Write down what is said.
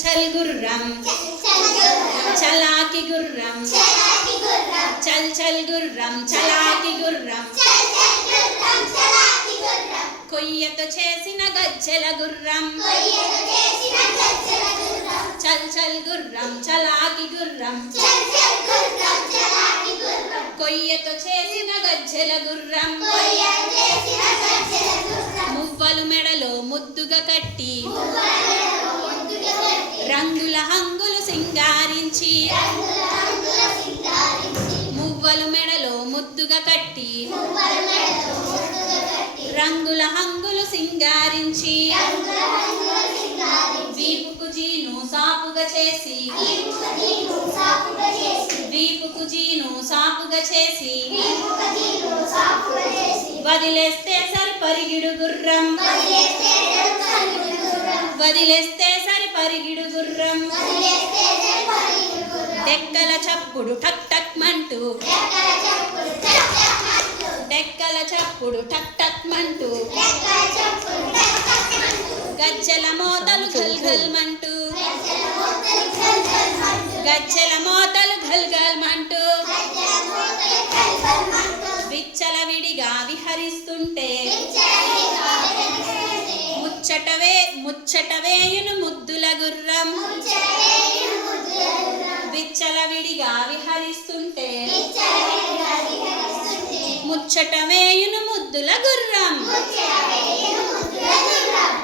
చల్ గుర్రం చలాకి గుర్రం చల్ చల్ గుర్రం చలాకి గుర్రం కొయ్యతో చేసిన గజ్జెల గుర్రం చల్ చల్ గుర్రం చలాకి గుర్రం కొయ్యతో చేసిన గజ్జెల గుర్రం మువ్వలు మెడలో ముద్దుగా కట్టి. హంగులు సింగారించి. మువ్వలు మెడలో ముద్దుగా కట్టి. రంగుల హంగులు సింగారించి. వీపుకు జీను సాపుగా చేసి. వీపుకు జీను సాపుగా చేసి. వదిలేస్తే సరి పరిగిడు గుర్రం. వదిలేస్తే పరిగిడు గుర్రం డెక్కల చప్పుడు టక్ టక్ మంటూ. డెక్కల చప్పుడు టక్ టక్ మంటూ. గజ్జల మోతలు ఘల్ ఘల్ మంటూ. గజ్జల మోతలు ఘల్ ఘల్ మంటూ. విచ్చల విడిగా విహరిస్తుంటే. ముచ్చటవే ముచ్చటవేయును ముద్దుల గుర్రం విచ్చల విడిగా విహరిస్తుంటే ముచ్చటవేయును ముద్దుల గుర్రం.